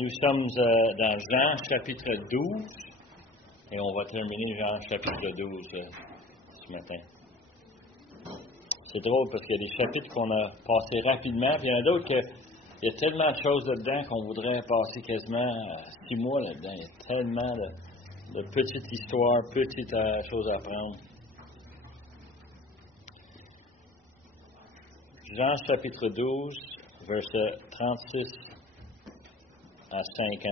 Nous sommes dans Jean chapitre 12 et on va terminer Jean chapitre 12 ce matin. C'est drôle parce qu'il y a des chapitres qu'on a passés rapidement, puis il y en a d'autres qu'il y a tellement de choses là-dedans qu'on voudrait passer quasiment 6 mois là-dedans. Il y a tellement de petites histoires, petites choses à apprendre. Jean chapitre 12, versets 36 à 50.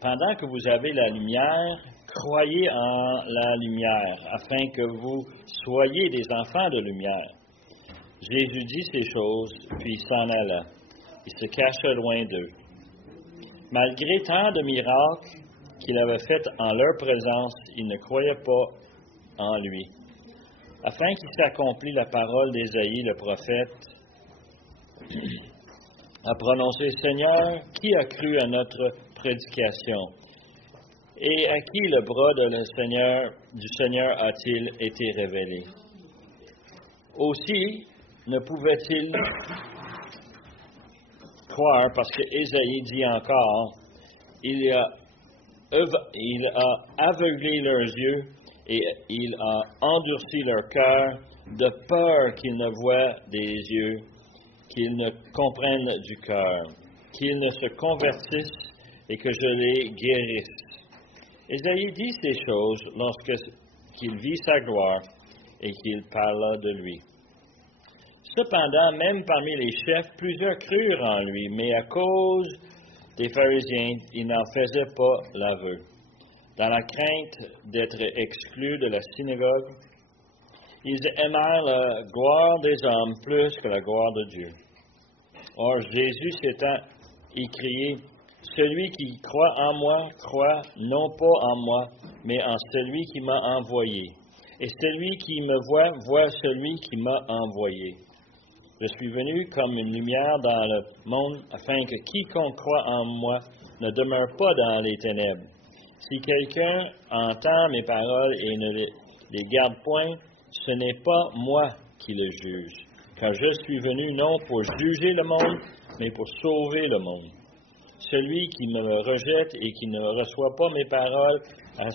Pendant que vous avez la lumière, croyez en la lumière, afin que vous soyez des enfants de lumière. Jésus dit ces choses, puis il s'en alla. Il se cacha loin d'eux. Malgré tant de miracles qu'il avait faits en leur présence, ils ne croyaient pas en lui. Afin qu'il s'accomplisse la parole d'Ésaïe, le prophète, a prononcé: Seigneur, qui a cru à notre prédication? Et à qui le bras du Seigneur a-t-il été révélé? Aussi, ne pouvait-il croire, parce que Ésaïe dit encore, il a aveuglé leurs yeux et il a endurci leur cœur, de peur qu'ils ne voient des yeux, qu'ils ne comprennent du cœur, qu'ils ne se convertissent et que je les guérisse. Ésaïe dit ces choses lorsqu'il vit sa gloire et qu'il parla de lui. Cependant, même parmi les chefs, plusieurs crurent en lui, mais à cause des pharisiens, ils n'en faisaient pas l'aveu. Dans la crainte d'être exclus de la synagogue, ils aimèrent la gloire des hommes plus que la gloire de Dieu. Or, Jésus s'étant écrié: Celui qui croit en moi, croit non pas en moi, mais en celui qui m'a envoyé. Et celui qui me voit, voit celui qui m'a envoyé. Je suis venu comme une lumière dans le monde, afin que quiconque croit en moi ne demeure pas dans les ténèbres. Si quelqu'un entend mes paroles et ne les garde point, ce n'est pas moi qui le juge, car je suis venu non pour juger le monde, mais pour sauver le monde. Celui qui me rejette et qui ne reçoit pas mes paroles a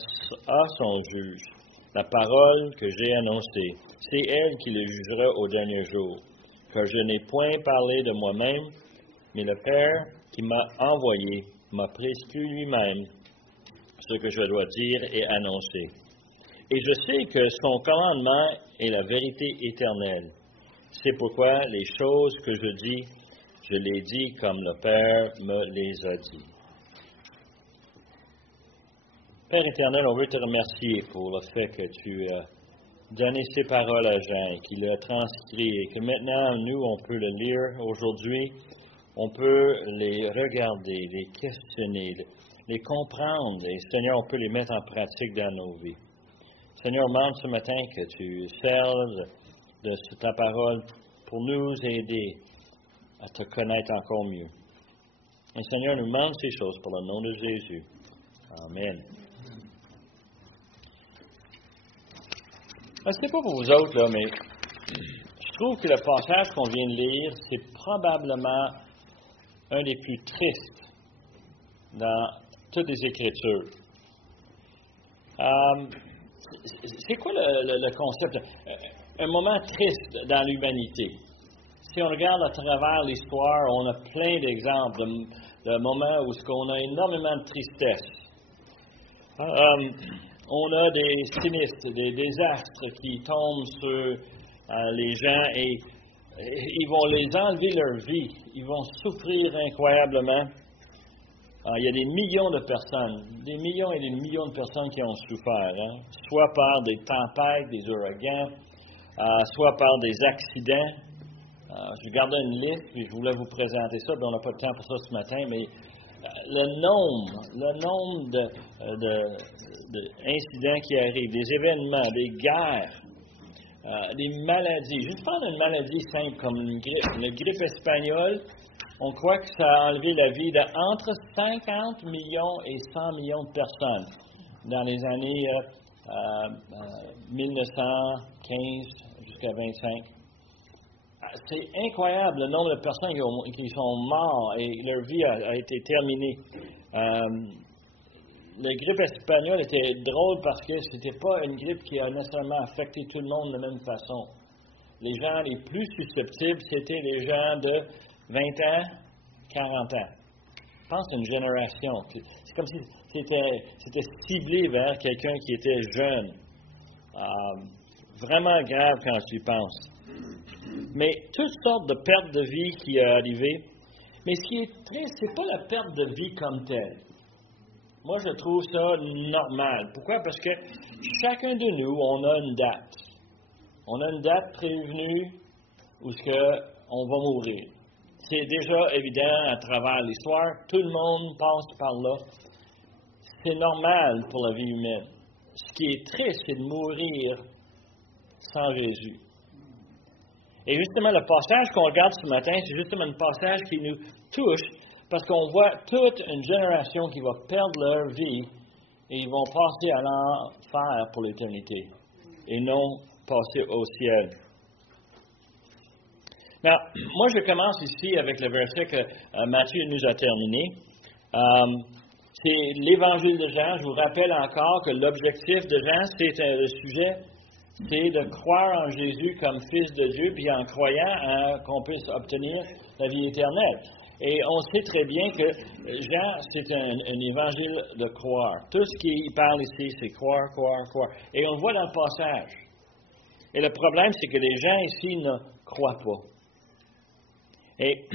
son juge. La parole que j'ai annoncée, c'est elle qui le jugera au dernier jour. Car je n'ai point parlé de moi-même, mais le Père qui m'a envoyé m'a prescrit lui-même ce que je dois dire et annoncer. Et je sais que son commandement est la vérité éternelle. C'est pourquoi les choses que je dis, je les dis comme le Père me les a dit. Père éternel, on veut te remercier pour le fait que tu as donné ces paroles à Jean et qu'il l'a transcrit et que maintenant, nous, on peut le lire aujourd'hui, on peut les regarder, les questionner, les comprendre et, Seigneur, on peut les mettre en pratique dans nos vies. Seigneur, demande ce matin que tu serves de ta parole pour nous aider à te connaître encore mieux. Et Seigneur, nous demande ces choses pour le nom de Jésus. Amen. Je ne sais pas pour vous autres, là, mais je trouve que le passage qu'on vient de lire, c'est probablement un des plus tristes dans toutes les Écritures. C'est quoi le concept? Un moment triste dans l'humanité. Si on regarde à travers l'histoire, on a plein d'exemples de moments où on a énormément de tristesse. On a des sinistres, des désastres qui tombent sur les gens et ils vont les enlever leur vie. Ils vont souffrir incroyablement. Il y a des millions de personnes, des millions et des millions de personnes qui ont souffert, soit par des tempêtes, des ouragans, soit par des accidents. Je gardais une liste, puis je voulais vous présenter ça, mais on n'a pas de temps pour ça ce matin, mais le nombre d'incidents qui arrivent, des événements, des guerres, des maladies. Juste prendre une maladie simple comme une grippe espagnole, on croit que ça a enlevé la vie d'entre 50 millions et 100 millions de personnes dans les années 1915 jusqu'à 25. c'est incroyable le nombre de personnes qui sont mortes et leur vie a été terminée. La grippe espagnole était drôle parce que c'était pas une grippe qui a nécessairement affecté tout le monde de la même façon. Les gens les plus susceptibles, c'était les gens de 20 ans, 40 ans. Je pense à une génération. C'est comme si c'était ciblé vers quelqu'un qui était jeune. Vraiment grave quand tu y penses. Mais toutes sortes de pertes de vie qui est arrivées. Mais ce qui est triste, c'est pas la perte de vie comme telle. Moi, je trouve ça normal. Pourquoi? Parce que chacun de nous, on a une date. On a une date prévenue où on va mourir. C'est déjà évident à travers l'histoire. Tout le monde passe par là. C'est normal pour la vie humaine. Ce qui est triste, c'est de mourir sans Jésus. Et justement, le passage qu'on regarde ce matin, c'est justement un passage qui nous touche parce qu'on voit toute une génération qui va perdre leur vie et ils vont passer à l'enfer pour l'éternité et non passer au ciel. Now, moi, je commence ici avec le verset que Matthieu nous a terminé. C'est l'Évangile de Jean. Je vous rappelle encore que l'objectif de Jean, c'est le sujet, c'est de croire en Jésus comme Fils de Dieu, puis en croyant qu'on puisse obtenir la vie éternelle. Et on sait très bien que Jean, c'est un évangile de croire. Tout ce qu'il parle ici, c'est croire, croire, croire. Et on le voit dans le passage. Et le problème, c'est que les gens ici ne croient pas. Et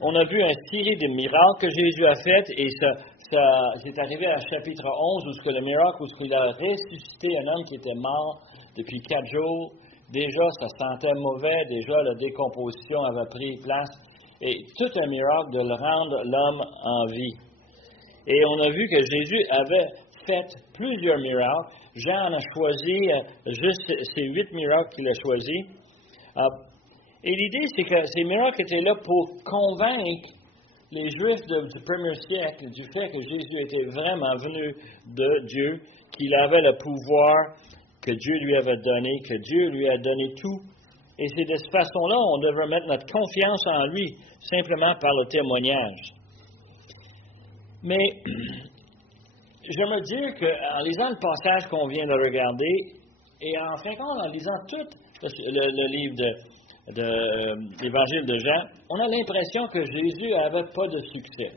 on a vu une série de miracles que Jésus a fait, et ça c'est arrivé à chapitre 11, où le miracle, où il a ressuscité un homme qui était mort depuis 4 jours. Déjà, ça sentait mauvais, déjà la décomposition avait pris place, et tout un miracle de le rendre l'homme en vie. Et on a vu que Jésus avait fait plusieurs miracles. Jean en a choisi juste ces 8 miracles qu'il a choisis. Et l'idée, c'est que ces miracles étaient là pour convaincre les Juifs du premier siècle du fait que Jésus était vraiment venu de Dieu, qu'il avait le pouvoir que Dieu lui avait donné, que Dieu lui a donné tout. Et c'est de cette façon-là on devrait mettre notre confiance en lui, simplement par le témoignage. Mais j'aimerais dire qu'en lisant le passage qu'on vient de regarder, et en fin de compte, en lisant tout le livre de l'Évangile de Jean, on a l'impression que Jésus n'avait pas de succès.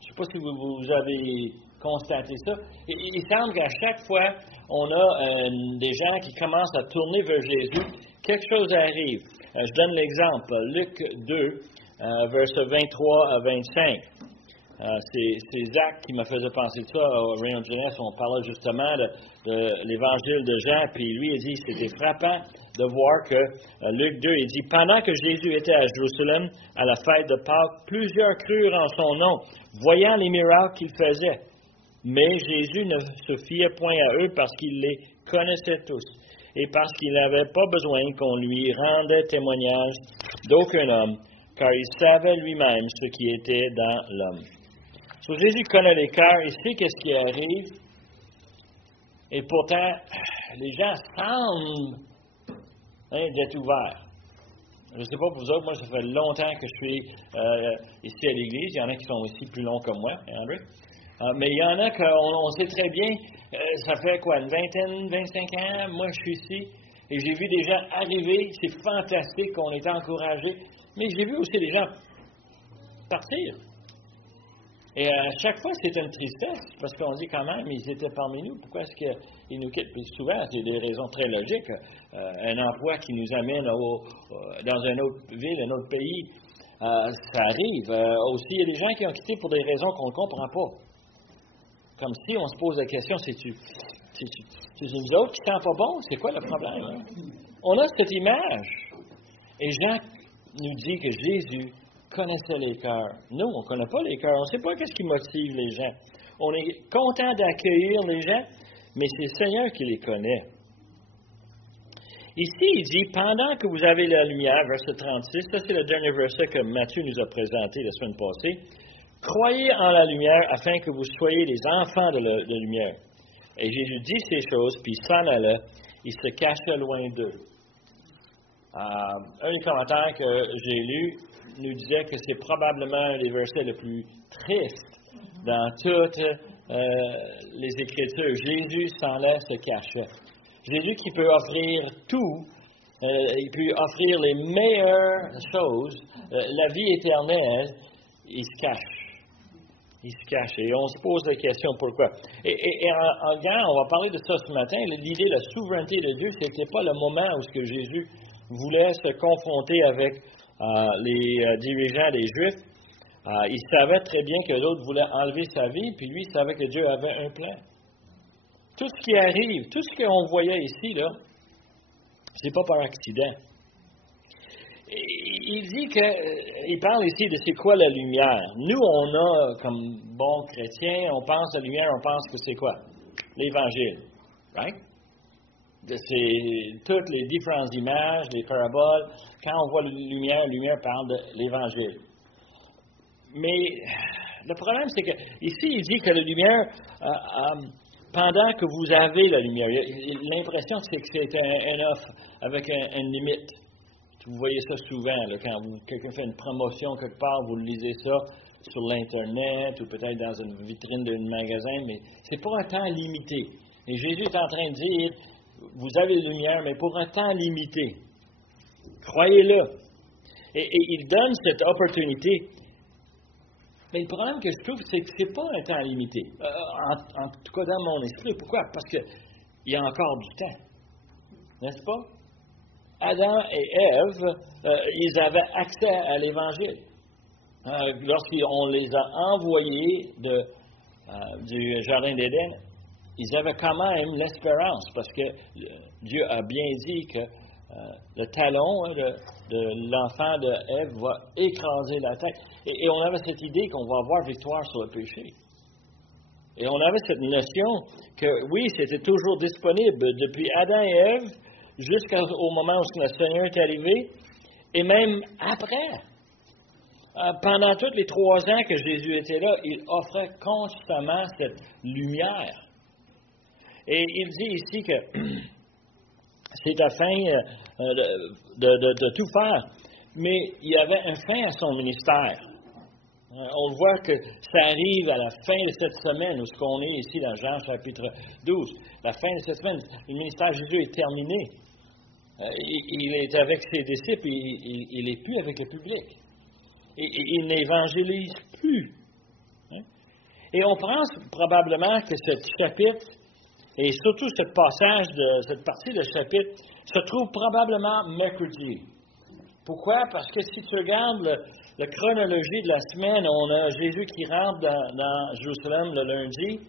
Je ne sais pas si vous avez constaté ça. Il semble qu'à chaque fois, on a des gens qui commencent à tourner vers Jésus, quelque chose arrive. Je donne l'exemple, Luc 2, versets 23 à 25. C'est Zach qui m'a fait penser ça au Rayon de Jeunesse. On parlait justement de l'Évangile de Jean, puis lui, il dit, c'était frappant de voir que Luc 2, il dit, pendant que Jésus était à Jérusalem à la fête de Pâques, plusieurs crurent en son nom, voyant les miracles qu'il faisait. Mais Jésus ne se fiait point à eux parce qu'il les connaissait tous et parce qu'il n'avait pas besoin qu'on lui rendait témoignage d'aucun homme, car il savait lui-même ce qui était dans l'homme. So, Jésus connaît les cœurs, il sait qu'est-ce qui arrive, et pourtant, les gens semblent d'être ouverts. Je ne sais pas pour vous autres, moi, ça fait longtemps que je suis ici à l'Église. Il y en a qui sont ici plus longs que moi, André. Mais il y en a qu'on sait très bien, ça fait quoi, une vingtaine, 25 ans, moi je suis ici, et j'ai vu des gens arriver, c'est fantastique, on est encouragés, mais j'ai vu aussi des gens partir. Et à chaque fois, c'est une tristesse, parce qu'on dit quand même, ils étaient parmi nous, pourquoi est-ce qu'ils nous quittent? Puis souvent, c'est des raisons très logiques. Un emploi qui nous amène dans une autre ville, un autre pays, ça arrive. Aussi, il y a des gens qui ont quitté pour des raisons qu'on ne comprend pas. Comme si on se pose la question, c'est nous autres qui ne sent pas bon? C'est quoi le problème? Hein? On a cette image. Et Jean nous dit que Jésus connaissait les cœurs. Nous, on ne connaît pas les cœurs. On ne sait pas ce qui motive les gens. On est content d'accueillir les gens, mais c'est le Seigneur qui les connaît. Ici, il dit, pendant que vous avez la lumière, verset 36, ça c'est le dernier verset que Matthieu nous a présenté la semaine passée, croyez en la lumière afin que vous soyez des enfants de la lumière. Et Jésus dit ces choses, puis il s'en allait, il se cachait loin d'eux. Un des commentaires que j'ai lu nous disait que c'est probablement un des versets les plus tristes dans toutes les Écritures. Jésus s'en laisse se cacher. Jésus qui peut offrir tout, il peut offrir les meilleures choses, la vie éternelle, il se cache. Il se cache. Et on se pose la question pourquoi. Et en regardant, on va parler de ça ce matin. L'idée de la souveraineté de Dieu, ce n'était pas le moment où ce que Jésus voulait se confronter avec les dirigeants des Juifs. Il savait très bien que l'autre voulait enlever sa vie, puis lui, il savait que Dieu avait un plan. Tout ce qui arrive, tout ce qu'on voyait ici, là, c'est pas par accident. Il dit il parle ici de c'est quoi la lumière. Nous, on a, comme bons chrétiens, on pense à la lumière, on pense que c'est quoi? L'Évangile. Right? C'est toutes les différentes images, les paraboles. Quand on voit la lumière parle de l'Évangile. Mais le problème, c'est que ici, il dit que la lumière, pendant que vous avez la lumière, l'impression c'est que c'est un offre avec une limite. Vous voyez ça souvent, là, quand quelqu'un fait une promotion quelque part, vous lisez ça sur l'Internet ou peut-être dans une vitrine d'un magasin, mais c'est pour un temps limité. Et Jésus est en train de dire, vous avez la lumière, mais pour un temps limité. Croyez-le. Et il donne cette opportunité. Mais le problème que je trouve, c'est que ce n'est pas un temps limité. En tout cas, dans mon esprit. Pourquoi? Parce qu'il y a encore du temps. N'est-ce pas? Adam et Ève, ils avaient accès à l'Évangile. Lorsqu'on les a envoyés du Jardin d'Éden, ils avaient quand même l'espérance, parce que Dieu a bien dit que le talon de l'enfant de Ève va écraser la tête. Et on avait cette idée qu'on va avoir victoire sur le péché. Et on avait cette notion que, oui, c'était toujours disponible depuis Adam et Ève, jusqu'au moment où le Seigneur est arrivé, et même après. Pendant tous les 3 ans que Jésus était là, il offrait constamment cette lumière. Et il dit ici que c'est afin de tout faire, mais il y avait un fin à son ministère. On voit que ça arrive à la fin de cette semaine, où ce qu'on est ici dans Jean chapitre 12. La fin de cette semaine, le ministère de Jésus est terminé. Il est avec ses disciples, il n'est plus avec le public. Il n'évangélise plus. Et on pense probablement que ce chapitre, et surtout ce passage, cette partie de chapitre, se trouve probablement mercredi. Pourquoi? Parce que si tu regardes la chronologie de la semaine, on a Jésus qui rentre dans Jérusalem le lundi,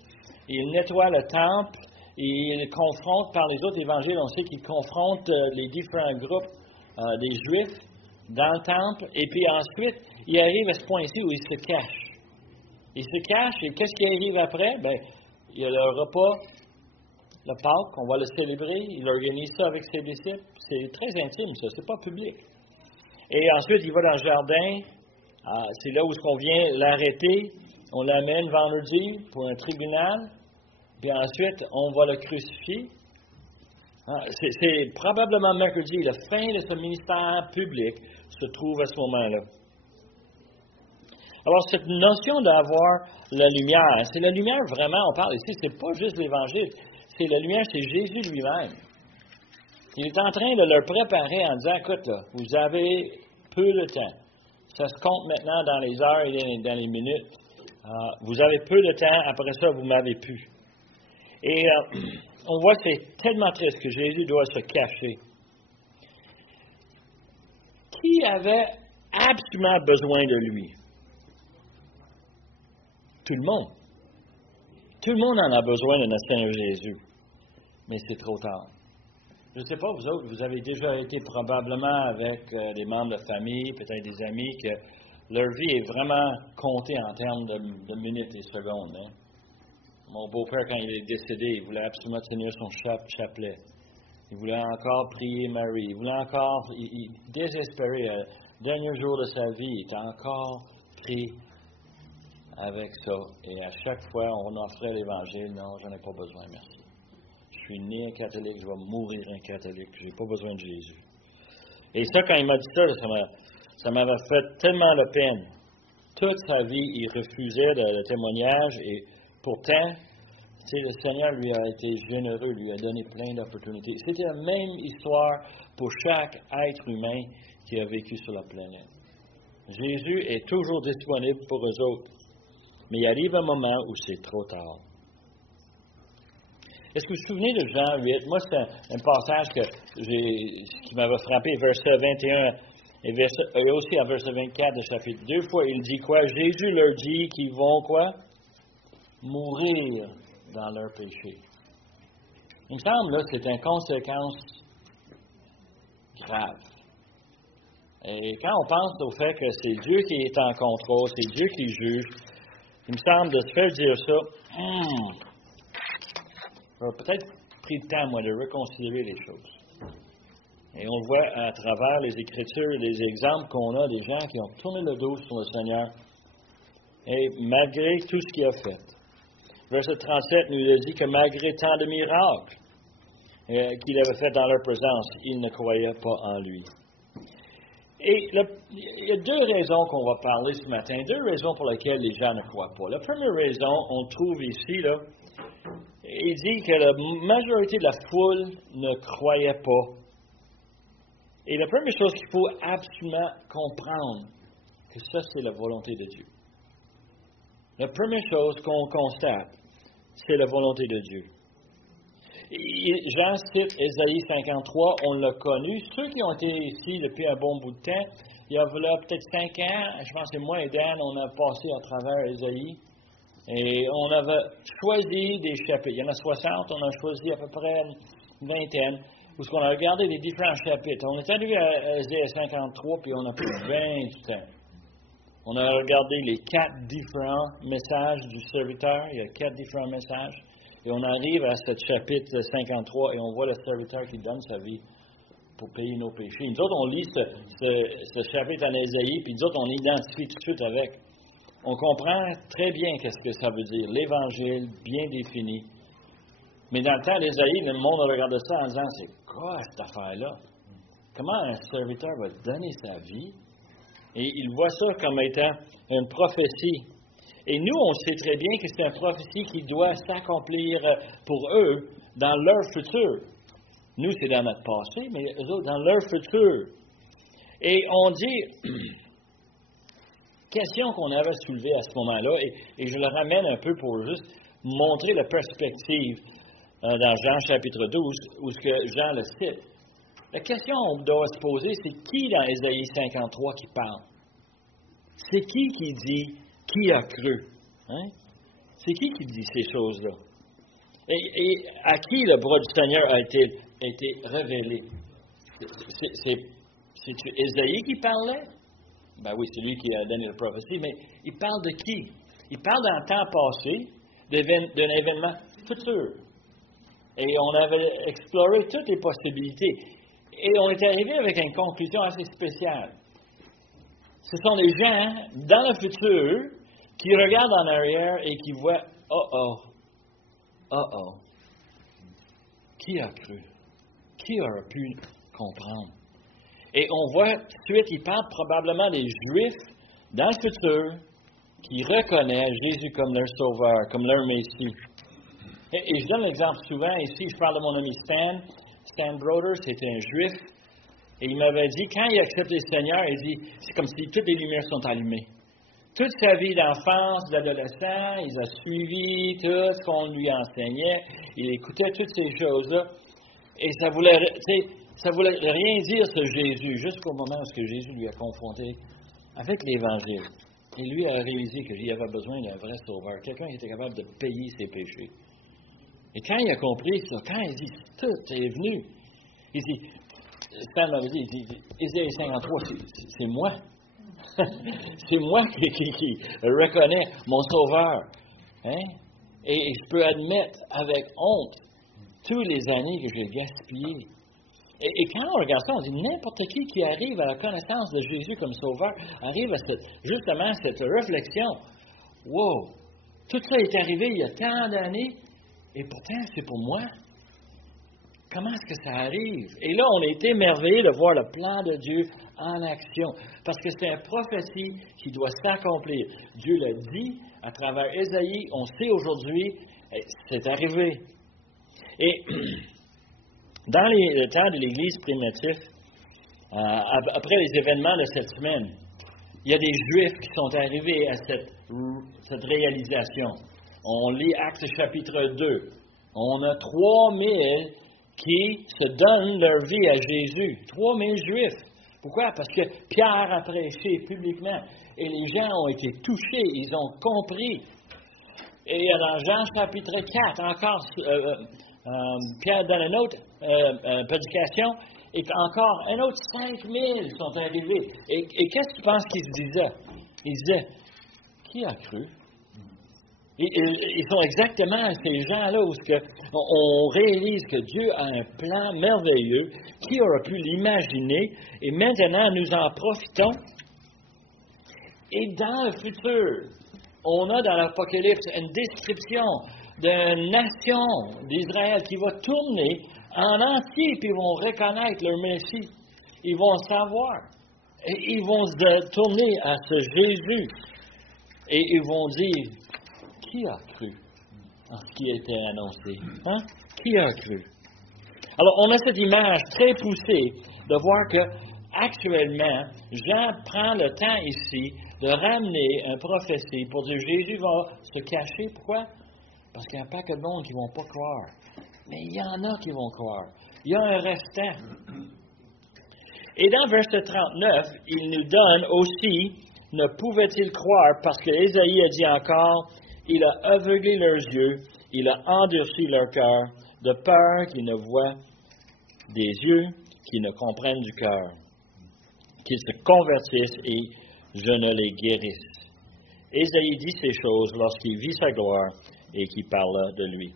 il nettoie le temple, il confronte par les autres évangiles, on sait qu'il confronte les différents groupes des Juifs dans le temple, et puis ensuite, il arrive à ce point-ci où il se cache. Il se cache, et qu'est-ce qui arrive après? Bien, il y a le repas, le Pâques, on va le célébrer, il organise ça avec ses disciples, c'est très intime ça, c'est pas public. Et ensuite, il va dans le jardin, c'est là où on vient l'arrêter, on l'amène vendredi pour un tribunal, puis ensuite, on va le crucifier. C'est probablement mercredi, la fin de ce ministère public se trouve à ce moment-là. Alors, cette notion d'avoir la lumière, c'est la lumière vraiment, on parle ici, c'est pas juste l'Évangile, c'est la lumière, c'est Jésus lui-même. Il est en train de leur préparer en disant, écoute, là, vous avez peu de temps. Ça se compte maintenant dans les heures et dans les minutes. Vous avez peu de temps, après ça, vous m'avez plus. Et on voit que c'est tellement triste que Jésus doit se cacher. Qui avait absolument besoin de lui? Tout le monde. Tout le monde en a besoin de notre Seigneur Jésus. Mais c'est trop tard. Je ne sais pas, vous autres, vous avez déjà été probablement avec des membres de famille, peut-être des amis, que leur vie est vraiment comptée en termes de minutes et secondes. Hein? Mon beau-père, quand il est décédé, il voulait absolument tenir son chapelet. Il voulait encore prier Marie. Il voulait encore, il désespéré, le dernier jour de sa vie, il était encore pris avec ça. Et à chaque fois, on offrait l'Évangile. Non, j'en ai pas besoin, merci. Je suis né un catholique, je vais mourir un catholique. Je n'ai pas besoin de Jésus. Et ça, quand il m'a dit ça m'avait fait tellement de peine. Toute sa vie, il refusait le témoignage et pourtant, le Seigneur lui a été généreux, lui a donné plein d'opportunités. C'était la même histoire pour chaque être humain qui a vécu sur la planète. Jésus est toujours disponible pour eux autres, mais il arrive un moment où c'est trop tard. Est-ce que vous vous souvenez de Jean 8? Moi, c'est un passage qui m'avait frappé, verset 21 et aussi à verset 24 de chapitre 2 fois. Il dit quoi? Jésus leur dit qu'ils vont quoi? Mourir dans leur péché. Il me semble là, c'est une conséquence grave. Et quand on pense au fait que c'est Dieu qui est en contrôle, c'est Dieu qui juge, il me semble de se faire dire ça, j'aurais peut-être pris le temps, moi, de reconsidérer les choses. Et on voit à travers les Écritures, les exemples qu'on a des gens qui ont tourné le dos sur le Seigneur, et malgré tout ce qu'il a fait. Verset 37 nous a dit que malgré tant de miracles qu'il avait fait dans leur présence, ils ne croyaient pas en lui. Et il y a deux raisons qu'on va parler ce matin, deux raisons pour lesquelles les gens ne croient pas. La première raison, on trouve ici, là, il dit que la majorité de la foule ne croyait pas. Et la première chose qu'il faut absolument comprendre, que ça, c'est la volonté de Dieu. La première chose qu'on constate, c'est la volonté de Dieu. Jean cite Ésaïe 53, on l'a connu. Ceux qui ont été ici depuis un bon bout de temps, il y a peut-être 5 ans, je pense que moi et Dan, on a passé à travers Ésaïe. Et on avait choisi des chapitres. Il y en a 60, on a choisi à peu près une vingtaine, où on a regardé les différents chapitres. On est arrivé à Ésaïe 53, puis on a pris 20 temps. On a regardé les 4 différents messages du serviteur. Il y a 4 différents messages. Et on arrive à ce chapitre 53 et on voit le serviteur qui donne sa vie pour payer nos péchés. Nous autres, on lit ce chapitre en Ésaïe, puis nous autres, on identifie tout de suite avec. On comprend très bien qu'est-ce que ça veut dire. L'Évangile, bien défini. Mais dans le temps d'Ésaïe, le monde a regardé ça en disant, c'est quoi cette affaire-là? Comment un serviteur va donner sa vie? Et il voit ça comme étant une prophétie. Et nous, on sait très bien que c'est une prophétie qui doit s'accomplir pour eux dans leur futur. Nous, c'est dans notre passé, mais eux autres, dans leur futur. Et on dit, question qu'on avait soulevée à ce moment-là, et je le ramène un peu pour juste montrer la perspective dans Jean chapitre 12, où ce que Jean le cite. La question qu'on doit se poser, c'est qui dans Ésaïe 53 qui parle? C'est qui dit qui a cru? Hein? C'est qui dit ces choses-là? Et à qui le bras du Seigneur a été révélé? C'est Ésaïe qui parlait? Ben oui, c'est lui qui a donné la prophétie, mais il parle de qui? Il parle d'un temps passé, d'un événement futur. Et on avait exploré toutes les possibilités. Et on est arrivé avec une conclusion assez spéciale. Ce sont des gens, dans le futur, qui regardent en arrière et qui voient « oh, qui a cru? Qui aurait pu comprendre? » Et on voit tout de suite, il parle probablement des Juifs, dans le futur, qui reconnaissent Jésus comme leur sauveur, comme leur Messie. Et je donne l'exemple souvent, ici, je parle de mon ami Stan Broder, c'était un Juif, et il m'avait dit, quand il a accepté le Seigneur, il dit, c'est comme si toutes les lumières sont allumées. Toute sa vie d'enfance, d'adolescent, il a suivi tout ce qu'on lui enseignait, il écoutait toutes ces choses-là, et ça voulait rien dire ce Jésus, jusqu'au moment où Jésus lui a confronté avec l'Évangile. Et lui a réalisé qu'il avait besoin d'un vrai sauveur, quelqu'un qui était capable de payer ses péchés. Et quand il a compris ça, quand il dit « tout est venu », il dit, Stan m'avait dit, Ésaïe 53, c'est moi. C'est moi qui reconnais mon sauveur. Hein? Et je peux admettre avec honte toutes les années que j'ai gaspillées. Et quand on regarde ça, on dit n'importe qui arrive à la connaissance de Jésus comme sauveur, arrive à justement cette réflexion. Wow! Tout ça est arrivé il y a tant d'années, et pourtant c'est pour moi. comment est-ce que ça arrive? Et là, on a été émerveillés de voir le plan de Dieu en action. Parce que c'est une prophétie qui doit s'accomplir. Dieu l'a dit à travers Ésaïe. On sait aujourd'hui, c'est arrivé. Et dans le temps de l'Église primitive, après les événements de cette semaine, il y a des Juifs qui sont arrivés à cette réalisation. On lit Actes chapitre 2. On a 3000 qui se donnent leur vie à Jésus. 3000 Juifs. Pourquoi? Parce que Pierre a prêché publiquement et les gens ont été touchés, ils ont compris. Et dans Jean chapitre 4, encore, Pierre donne une autre prédication et encore un autre 5000 sont arrivés. Et qu'est-ce que tu penses qu'ils se disaient? Ils disaient, qui a cru? Ils sont exactement ces gens-là où on réalise que Dieu a un plan merveilleux. Qui aurait pu l'imaginer? Et maintenant, nous en profitons. Et dans le futur, on a dans l'Apocalypse une description d'une nation d'Israël qui va tourner en entier, puis ils vont reconnaître leur Messie. Ils vont savoir. Et ils vont se tourner à ce Jésus. Et ils vont dire, qui a cru en ce qui a été annoncé? Hein? Qui a cru? Alors, on a cette image très poussée de voir que actuellement, Jean prend le temps ici de ramener une prophétie pour dire Jésus va se cacher. Pourquoi? Parce qu'il n'y a pas que de monde qui ne vont pas croire. Mais il y en a qui vont croire. Il y a un restant. Et dans verset 39, il nous donne aussi, ne pouvait-il croire parce que Ésaïe a dit encore, il a aveuglé leurs yeux, il a endurci leur cœur, de peur qu'ils ne voient des yeux, qu'ils ne comprennent du cœur, qu'ils se convertissent et je ne les guérisse. Ésaïe dit ces choses lorsqu'il vit sa gloire et qu'il parle de lui.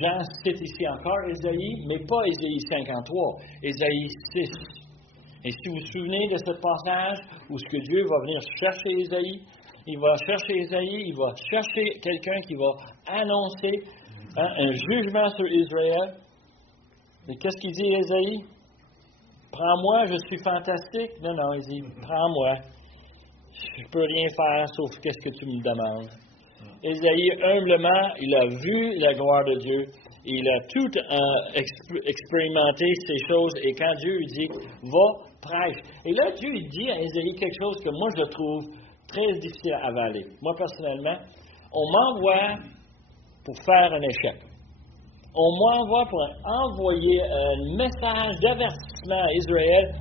Jean cite ici encore Ésaïe, mais pas Ésaïe 53, Ésaïe 6. Et si vous vous souvenez de ce passage où ce que Dieu va venir chercher Ésaïe, il va chercher Ésaïe, il va chercher quelqu'un qui va annoncer un jugement sur Israël. Mais qu'est-ce qu'il dit Ésaïe? Prends-moi, je suis fantastique. Non, il dit, prends-moi. Je ne peux rien faire sauf qu'est-ce que tu me demandes. Ésaïe, humblement, il a vu la gloire de Dieu. Il a tout expérimenté ces choses. Et quand Dieu lui dit, va, prêche. Et là, Dieu il dit à Ésaïe quelque chose que moi, je trouve très difficile à avaler. Moi, personnellement, on m'envoie pour faire un échec. On m'envoie pour envoyer un message d'avertissement à Israël.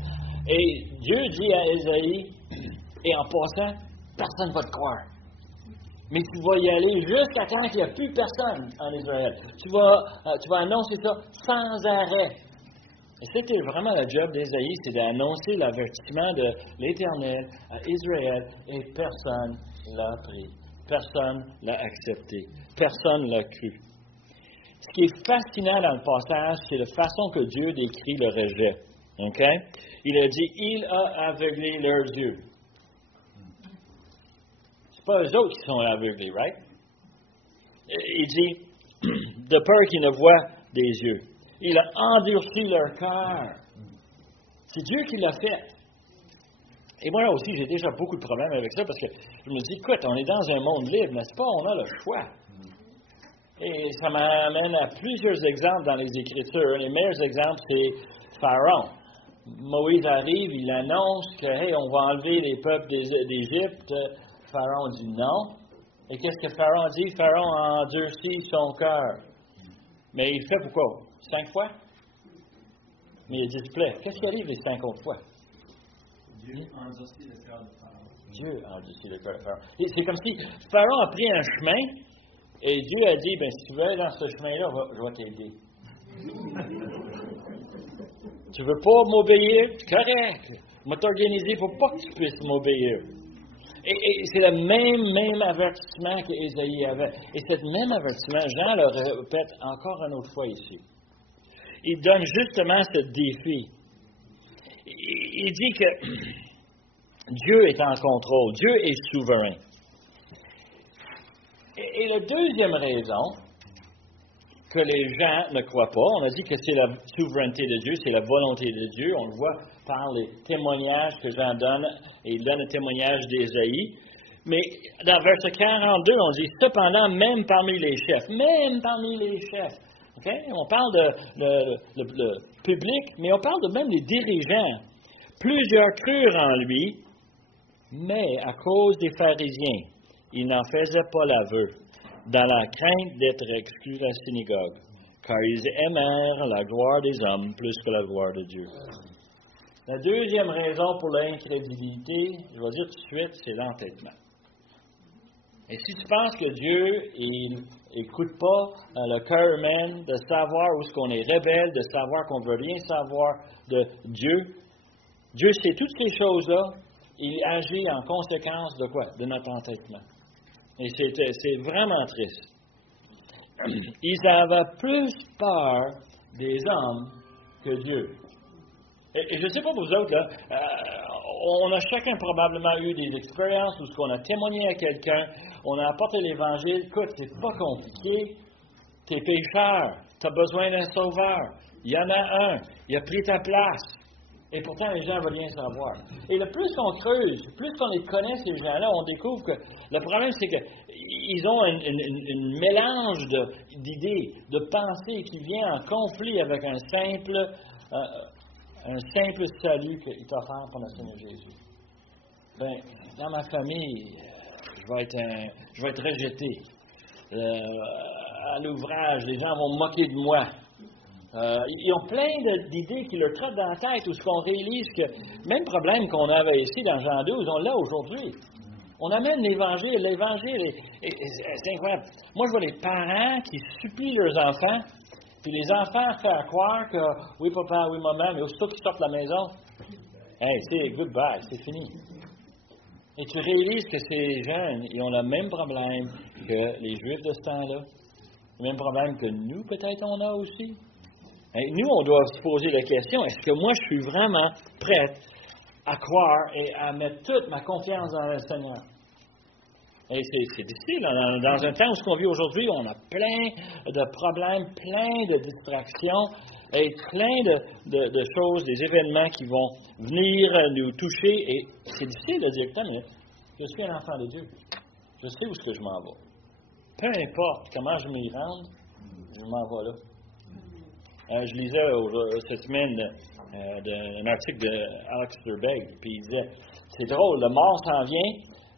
Et Dieu dit à Ésaïe, et en passant, personne ne va te croire. Mais tu vas y aller jusqu'à temps qu'il n'y a plus personne en Israël. Tu vas annoncer ça sans arrêt. Et c'était vraiment le job d'Ésaïe, c'est d'annoncer l'avertissement de l'Éternel à Israël, et personne ne l'a pris. Personne ne l'a accepté. Personne ne l'a cru. Ce qui est fascinant dans le passage, c'est la façon que Dieu décrit le rejet. Okay? Il a dit, il a aveuglé leurs yeux. C'est pas eux autres qui sont aveuglés, right? Il dit, de peur qu'ils ne voient des yeux. Il a endurci leur cœur. C'est Dieu qui l'a fait. Et moi aussi, j'ai déjà beaucoup de problèmes avec ça parce que je me dis, écoute, on est dans un monde libre, n'est-ce pas? On a le choix. Et ça m'amène à plusieurs exemples dans les Écritures. Les meilleurs exemples, c'est Pharaon. Moïse arrive, il annonce que, hey, on va enlever les peuples d'Égypte. Pharaon dit non. Et qu'est-ce que Pharaon dit? Pharaon a endurci son cœur. Mais il fait pourquoi? 5 fois? Mais il dit, qu'est-ce qui arrive les 5 autres fois? Dieu a endurci le cœur de Pharaon. Dieu a endurci le cœur de Pharaon. Et c'est comme si Pharaon a pris un chemin et Dieu a dit, si tu veux aller dans ce chemin-là, je vais t'aider. Tu veux pas m'obéir? C'est correct. Je vais t'organiser pour pas que tu puisses m'obéir. Et c'est le même avertissement qu'Ésaïe avait. Et ce même avertissement, Jean le répète encore une autre fois ici. Il donne justement ce défi. Il dit que Dieu est en contrôle, Dieu est souverain. Et la deuxième raison que les gens ne croient pas. On a dit que c'est la souveraineté de Dieu, c'est la volonté de Dieu. On le voit par les témoignages que Jean donne, et il donne le témoignage d'Ésaïe. Mais dans verset 42, on dit, cependant, même parmi les chefs, okay? On parle de le public, mais on parle de même des dirigeants. Plusieurs crurent en lui, mais à cause des pharisiens, ils n'en faisaient pas l'aveu, dans la crainte d'être exclus de la synagogue, car ils aimèrent la gloire des hommes plus que la gloire de Dieu. La deuxième raison pour l'incrédulité, je vais dire tout de suite, c'est l'entêtement. Et si tu penses que Dieu, il n'écoute pas le cœur humain de savoir où est-ce qu'on est rebelle, de savoir qu'on ne veut rien savoir de Dieu, Dieu sait toutes ces choses-là, il agit en conséquence de quoi? De notre entêtement. Et c'est vraiment triste. Ils avaient plus peur des hommes que Dieu. Et je ne sais pas pour vous autres, là, on a chacun probablement eu des expériences où on a témoigné à quelqu'un, on a apporté l'Évangile. Écoute, c'est pas compliqué. Tu es pécheur, tu as besoin d'un sauveur. Il y en a un, il a pris ta place. Et pourtant, les gens ne veulent rien savoir. Et le plus qu'on creuse, plus qu'on les connaît, ces gens-là, on découvre que le problème, c'est qu'ils ont un mélange d'idées, de pensées qui vient en conflit avec un simple salut qu'il t'a offert par le Seigneur Jésus. Bien, dans ma famille, je vais être rejeté. À l'ouvrage, les gens vont me moquer de moi. Ils ont plein d'idées qui leur trottent dans la tête, où ce qu'on réalise que même problème qu'on avait ici dans Jean 12, on l'a aujourd'hui. On amène l'Évangile. L'Évangile, c'est incroyable. Moi, je vois les parents qui supplient leurs enfants, puis les enfants faire croire que oui, papa, oui, maman, mais aussitôt qu'ils sortent de la maison, hey, c'est goodbye, c'est fini. Et tu réalises que ces jeunes, ils ont le même problème que les Juifs de ce temps-là, le même problème que nous, peut-être, on a aussi. Et nous, on doit se poser la question, est-ce que moi, je suis vraiment prête à croire et à mettre toute ma confiance dans le Seigneur? Et c'est difficile. Dans un temps où ce qu'on vit aujourd'hui, on a plein de problèmes, plein de distractions et plein de choses, des événements qui vont venir nous toucher. Et c'est difficile de dire, mais je suis un enfant de Dieu. Je sais où est-ce que je m'en vais. Peu importe comment je m'y rende, je m'en vais là. Je lisais cette semaine un article d'Alex Sturbeck, puis il disait, c'est drôle, le mort s'en vient,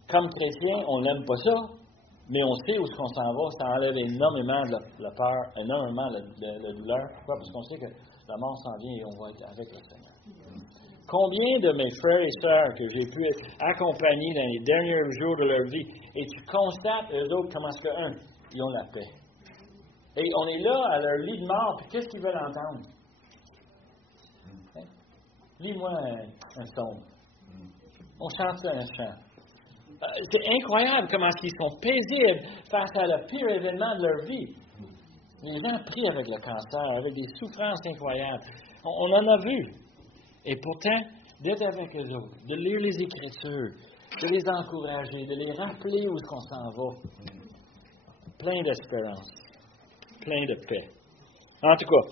comme chrétien, on n'aime pas ça, mais on sait où est-ce qu'on s'en va, ça enlève énormément la peur, énormément la douleur. Pourquoi? Parce qu'on sait que la mort s'en vient et on va être avec le Seigneur. Combien de mes frères et sœurs que j'ai pu accompagner dans les derniers jours de leur vie, et tu constates, eux autres, comment est-ce ils ont la paix. Et on est là, à leur lit de mort, puis qu'est-ce qu'ils veulent entendre? Hein? Lis-moi un psaume. On chante un chant. C'est incroyable comment ils sont paisibles face à le pire événement de leur vie. Les gens prient avec le cancer, avec des souffrances incroyables. On en a vu. Et pourtant, d'être avec eux autres, de lire les Écritures, de les encourager, de les rappeler où est-ce qu'on s'en va. Plein d'espérance. Plein de paix. En tout cas,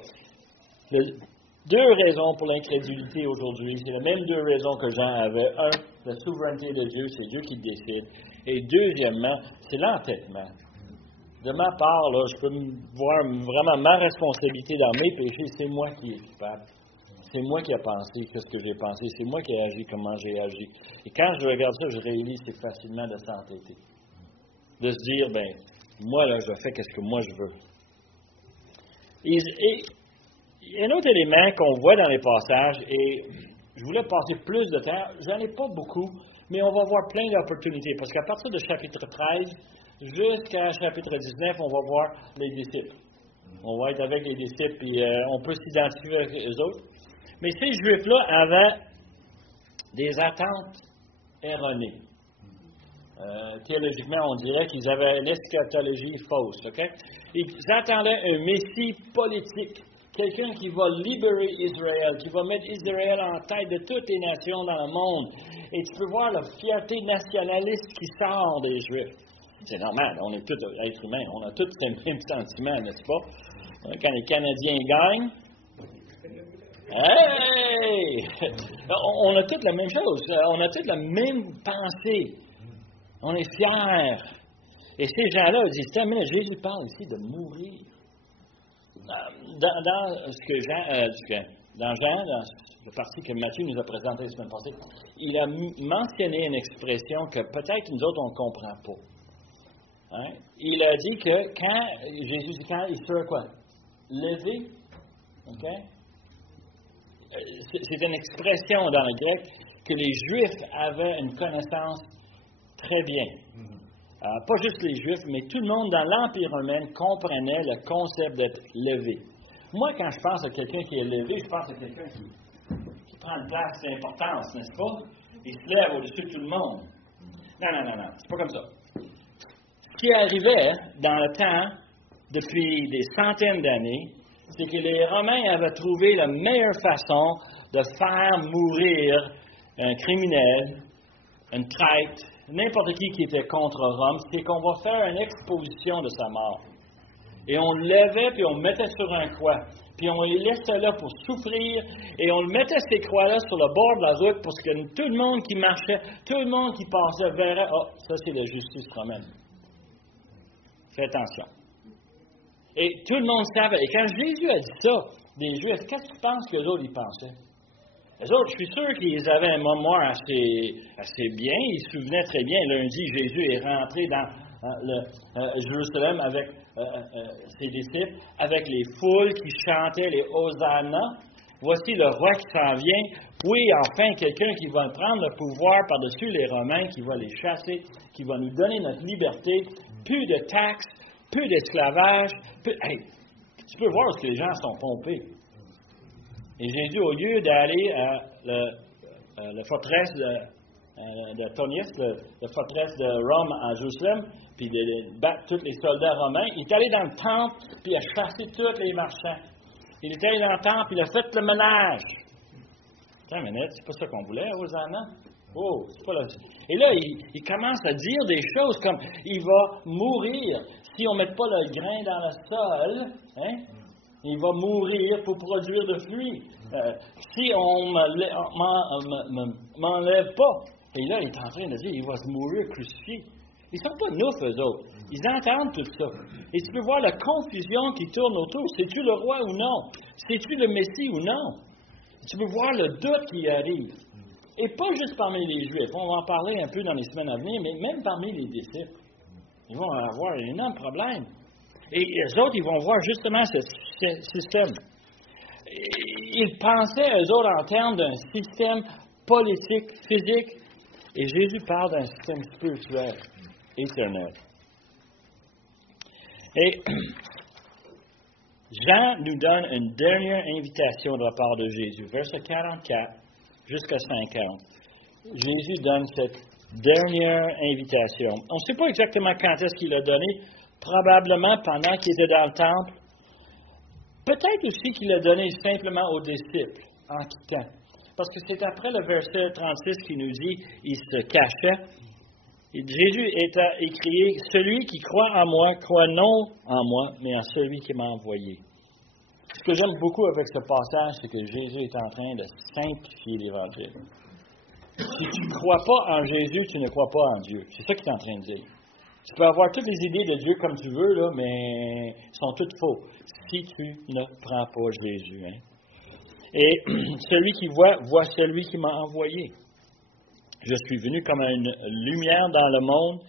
deux raisons pour l'incrédulité aujourd'hui. C'est les mêmes deux raisons que Jean avait. Un, la souveraineté de Dieu, c'est Dieu qui décide. Et deuxièmement, c'est l'entêtement. De ma part, là, je peux voir vraiment ma responsabilité dans mes péchés. C'est moi qui est coupable. C'est moi qui ai pensé ce que j'ai pensé. C'est moi qui ai agi comment j'ai agi. Et quand je regarde ça, je réalise que c'est facilement de s'entêter. De se dire, moi, là, je fais ce que moi je veux. Et il y a un autre élément qu'on voit dans les passages, et je voulais passer plus de temps, j'en ai pas beaucoup, mais on va voir plein d'opportunités, parce qu'à partir de chapitre 13 jusqu'à chapitre 19, on va voir les disciples. On va être avec les disciples, puis on peut s'identifier avec eux autres. Mais ces Juifs-là avaient des attentes erronées. Théologiquement, on dirait qu'ils avaient l'eschatologie fausse. Okay? Ils attendaient un Messie politique, quelqu'un qui va libérer Israël, qui va mettre Israël en tête de toutes les nations dans le monde. Et tu peux voir la fierté nationaliste qui sort des Juifs. C'est normal, on est tous êtres humains, on a tous les mêmes sentiments, n'est-ce pas? Quand les Canadiens gagnent, hey! On a toutes la même chose. On a toutes la même pensée. On est fiers. Et ces gens-là disent, mais Jésus parle ici de mourir. Dans le parti que Matthieu nous a présenté la semaine passée, il a mentionné une expression que peut-être nous autres, on ne comprend pas. Hein? Il a dit que Jésus dit quand il sera quoi? Levé. OK? C'est une expression dans le grec que les Juifs avaient une connaissance très bien. Pas juste les Juifs, mais tout le monde dans l'Empire romain comprenait le concept d'être levé. Moi, quand je pense à quelqu'un qui est levé, je pense à quelqu'un qui prend une place d'importance, n'est-ce pas? Il se lève au-dessus de tout le monde. Non, c'est pas comme ça. Ce qui arrivait dans le temps, depuis des centaines d'années, c'est que les Romains avaient trouvé la meilleure façon de faire mourir un criminel, une traite, n'importe qui était contre Rome, c'est qu'on va faire une exposition de sa mort. Et on le levait, puis on le mettait sur un croix. Puis on les laissait là pour souffrir, et on le mettait ces croix-là sur le bord de la route pour que tout le monde qui marchait, tout le monde qui passait verrait, ça c'est la justice romaine. Fais attention. Et tout le monde savait. Et quand Jésus a dit ça, des Juifs, qu'est-ce que tu penses que les autres y pensaient? Les autres, je suis sûr qu'ils avaient un mémoire assez bien. Ils se souvenaient très bien. Lundi, Jésus est rentré dans Jérusalem avec ses disciples, avec les foules qui chantaient les Hosanna. Voici le roi qui s'en vient. Oui, enfin, quelqu'un qui va prendre le pouvoir par-dessus les Romains, qui va les chasser, qui va nous donner notre liberté. Plus de taxes, plus d'esclavage. Hey, tu peux voir que les gens sont pompés. Et Jésus, au lieu d'aller à la forteresse de Tonius, la forteresse de Rome à Jérusalem, puis de battre tous les soldats romains, il est allé dans le temple, puis il a chassé tous les marchands. Il est allé dans le temple, puis il a fait le ménage. Attends une minute, c'est pas ça qu'on voulait, Hosanna? Oh, c'est pas là. Et là, il commence à dire des choses comme il va mourir si on ne met pas le grain dans le sol, hein? Il va mourir pour produire de fruits. Si on ne m'enlève pas. Et là, il est en train de dire, il va se mourir crucifié. Ils ne sont pas neufs, eux autres. Ils entendent tout ça. Et tu peux voir la confusion qui tourne autour. C'est-tu le roi ou non? C'est-tu le Messie ou non? Tu peux voir le doute qui arrive. Et pas juste parmi les Juifs. On va en parler un peu dans les semaines à venir, mais même parmi les disciples. Ils vont avoir un énorme problème. Et eux autres, ils vont voir justement ce système. Ils pensaient, eux autres, en termes d'un système politique, physique, et Jésus parle d'un système spirituel, éternel. Et Jean nous donne une dernière invitation de la part de Jésus, verset 44 jusqu'à 50. Jésus donne cette dernière invitation. On ne sait pas exactement quand est-ce qu'il l'a donné, probablement pendant qu'il était dans le temple. Peut-être aussi qu'il l'a donné simplement aux disciples en quittant. Parce que c'est après le verset 36 qui nous dit il se cachait. Et Jésus a écrit celui qui croit en moi, croit non en moi, mais en celui qui m'a envoyé. Ce que j'aime beaucoup avec ce passage, c'est que Jésus est en train de simplifier l'Évangile. Si tu ne crois pas en Jésus, tu ne crois pas en Dieu. C'est ça qu'il est en train de dire. Tu peux avoir toutes les idées de Dieu comme tu veux, là, mais elles sont toutes fausses si tu ne prends pas Jésus. Hein? Et celui qui voit celui qui m'a envoyé. Je suis venu comme une lumière dans le monde,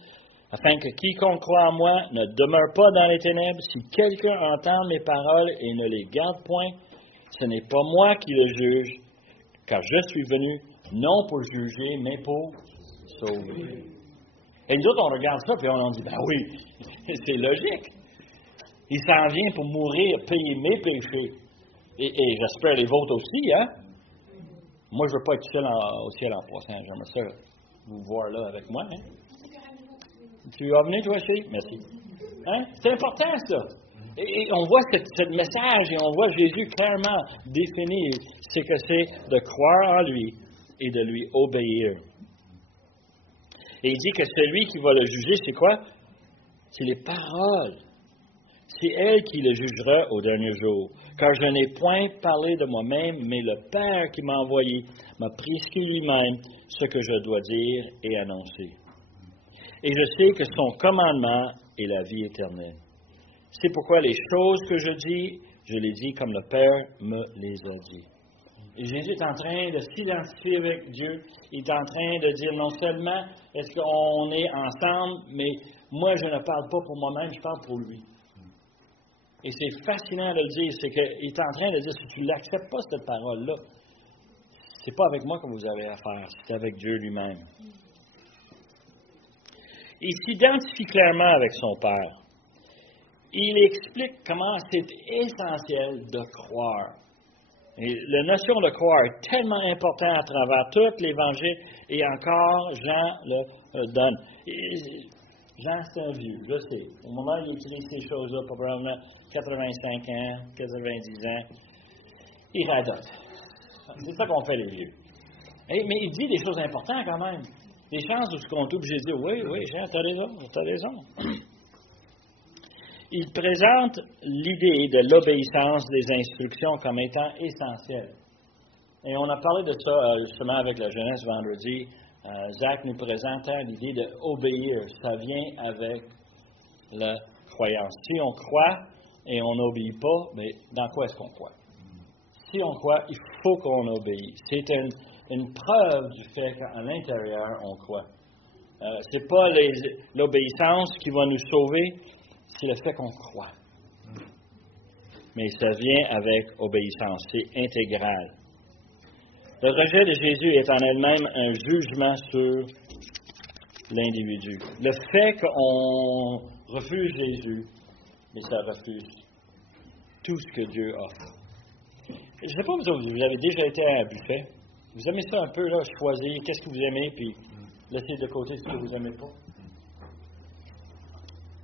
afin que quiconque croit en moi ne demeure pas dans les ténèbres. Si quelqu'un entend mes paroles et ne les garde point, ce n'est pas moi qui le juge, car je suis venu non pour juger, mais pour sauver. Et nous autres, on regarde ça, puis on dit, ben oui, c'est logique. Il s'en vient pour mourir, payer mes péchés. Et j'espère les vôtres aussi, hein? Moi, je ne veux pas être seul au ciel en passant. J'aimerais ça vous voir là avec moi, hein? Tu vas venir, toi, chérie? Merci. Hein? C'est important, ça. Et on voit ce message, et on voit Jésus clairement définir ce que c'est de croire en lui et de lui obéir. Et il dit que celui qui va le juger, c'est quoi? C'est les paroles C'est elle qui le jugera au dernier jour. Car je n'ai point parlé de moi-même, mais le Père qui m'a envoyé m'a prescrit lui-même ce que je dois dire et annoncer. Et je sais que son commandement est la vie éternelle. C'est pourquoi les choses que je dis, je les dis comme le Père me les a dit. Et Jésus est en train de s'identifier avec Dieu. Il est en train de dire non seulement est-ce qu'on est ensemble, mais moi je ne parle pas pour moi-même, je parle pour lui. Et c'est fascinant de le dire, c'est qu'il est en train de dire, si tu ne l'acceptes pas, cette parole-là, c'est pas avec moi que vous avez affaire, c'est avec Dieu lui-même. Il s'identifie clairement avec son Père. Il explique comment c'est essentiel de croire. Et la notion de croire est tellement importante à travers tout l'Évangile, et encore, Jean le donne. Jean, c'est un vieux, je sais. Au moment où il écrit ces choses-là, probablement 85 ans, 90 ans, il radote. C'est ça qu'on fait, les vieux. Mais il dit des choses importantes quand même. Des chances où on est obligé de dire, oui, Jean, t'as raison. Il présente l'idée de l'obéissance des instructions comme étant essentielle. Et on a parlé de ça justement avec la jeunesse vendredi. Zach nous présentait l'idée d'obéir. Ça vient avec la croyance. Si on croit et on n'obéit pas, mais dans quoi est-ce qu'on croit? Si on croit, il faut qu'on obéisse. C'est une preuve du fait qu'à l'intérieur, on croit. Ce n'est pas l'obéissance qui va nous sauver, c'est le fait qu'on croit. Mais ça vient avec obéissance, c'est intégral. Le rejet de Jésus est en elle-même un jugement sur l'individu. Le fait qu'on refuse Jésus, mais ça refuse tout ce que Dieu offre. Je ne sais pas, vous avez déjà été à un buffet. Vous aimez ça un peu, là, choisir qu'est-ce que vous aimez, puis laisser de côté ce que vous n'aimez pas.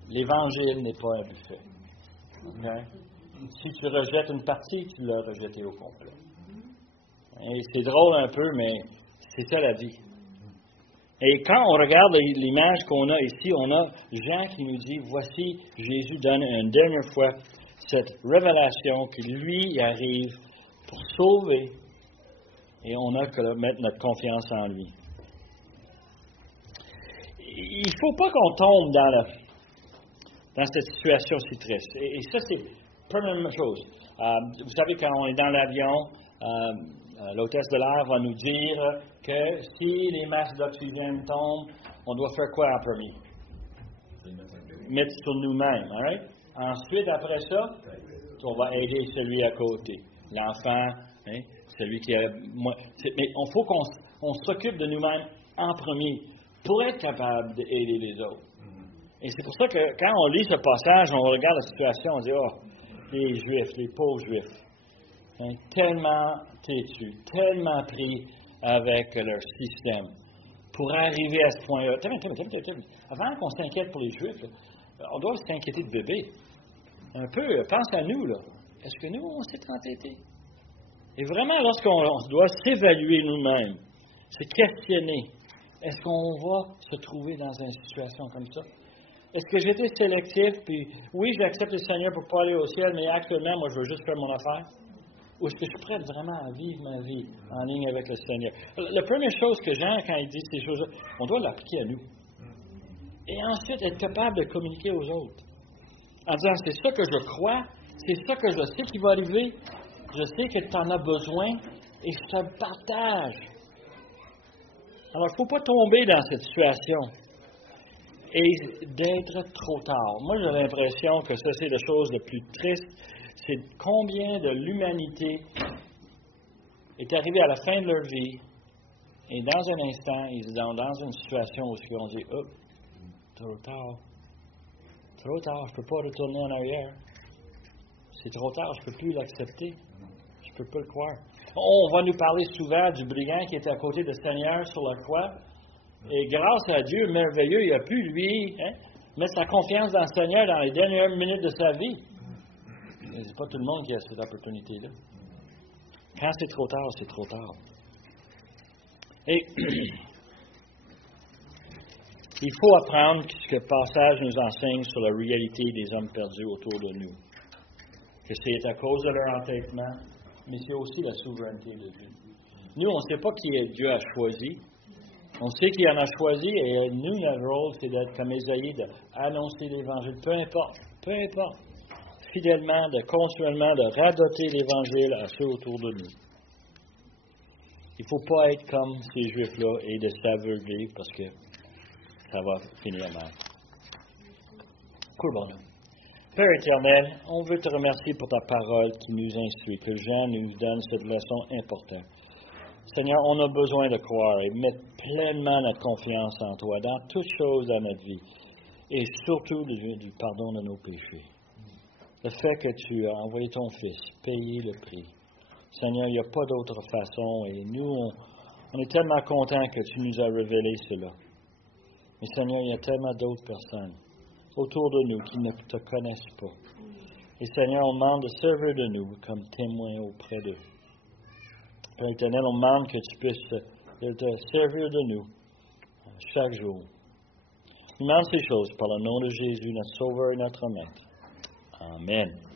L'Évangile n'est pas un buffet. Okay? Si tu rejettes une partie, tu l'as rejeté au complet. Et c'est drôle un peu, mais c'est ça la vie. Et quand on regarde l'image qu'on a ici, on a Jean qui nous dit, voici, Jésus donne une dernière fois cette révélation que lui arrive pour sauver, et on a que mettre notre confiance en lui. Il ne faut pas qu'on tombe dans cette situation si triste. Et ça, c'est la première chose. Vous savez, quand on est dans l'avion, l'hôtesse de l'air va nous dire que si les masques d'oxygène tombent, on doit faire quoi en premier? Mettre sur nous-mêmes. Right? Ensuite, après ça, on va aider celui à côté. L'enfant, celui qui a... Mais il faut qu'on s'occupe de nous-mêmes en premier pour être capable d'aider les autres. Et c'est pour ça que quand on lit ce passage, on regarde la situation, on dit, les Juifs, les pauvres Juifs, tellement têtus, tellement pris avec leur système, pour arriver à ce point-là. Avant qu'on s'inquiète pour les Juifs, on doit s'inquiéter de bébé. Un peu, pense à nous, là. Est-ce que nous, on s'est entêtés? Et vraiment, lorsqu'on doit s'évaluer nous-mêmes, se questionner, est-ce qu'on va se trouver dans une situation comme ça? Est-ce que j'étais sélectif, puis oui, j'accepte le Seigneur pour ne pas aller au ciel, mais actuellement, moi, je veux juste faire mon affaire? Ou est-ce que je suis prêt vraiment à vivre ma vie en ligne avec le Seigneur? La première chose que Jean, quand il dit ces choses-là, on doit l'appliquer à nous. Et ensuite, être capable de communiquer aux autres. En disant, c'est ça que je crois, c'est ça que je sais qui va arriver, je sais que tu en as besoin, et je te partage. Alors, il ne faut pas tomber dans cette situation et d'être trop tard. Moi, j'ai l'impression que ça, c'est la chose la plus triste, c'est combien de l'humanité est arrivée à la fin de leur vie, et dans un instant, ils sont dans une situation où on dit, oh, trop tard, je ne peux pas retourner en arrière. C'est trop tard, je ne peux plus l'accepter. Je ne peux pas le croire. On va nous parler souvent du brigand qui était à côté du Seigneur sur la croix. Et grâce à Dieu merveilleux, il a pu, lui, mettre sa confiance dans le Seigneur dans les dernières minutes de sa vie. Mais ce n'est pas tout le monde qui a cette opportunité-là. Quand c'est trop tard, c'est trop tard. Et Il faut apprendre ce que le passage nous enseigne sur la réalité des hommes perdus autour de nous. Que c'est à cause de leur entêtement, mais c'est aussi la souveraineté de Dieu. Nous, on ne sait pas qui Dieu a choisi. On sait qu'il en a choisi et nous, notre rôle, c'est d'être comme Ésaïe, d'annoncer l'Évangile, peu importe, fidèlement, continuellement, de radoter l'Évangile à ceux autour de nous. Il ne faut pas être comme ces Juifs-là et de s'aveugler parce que ça va finir mal. Courbons-nous. Père éternel, on veut te remercier pour ta parole qui nous instruit, que Jean nous donne cette leçon importante. Seigneur, on a besoin de croire et mettre pleinement notre confiance en toi dans toutes choses dans notre vie et surtout du pardon de nos péchés. Le fait que tu as envoyé ton Fils, payé le prix. Seigneur, il n'y a pas d'autre façon et nous, on est tellement contents que tu nous as révélé cela. Mais Seigneur, il y a tellement d'autres personnes autour de nous qui ne te connaissent pas. Et Seigneur, on demande de servir de nous comme témoins auprès d'eux. Père éternel, on demande que tu puisses te servir de nous chaque jour. On demande ces choses par le nom de Jésus, notre Sauveur et notre Maître. Amen.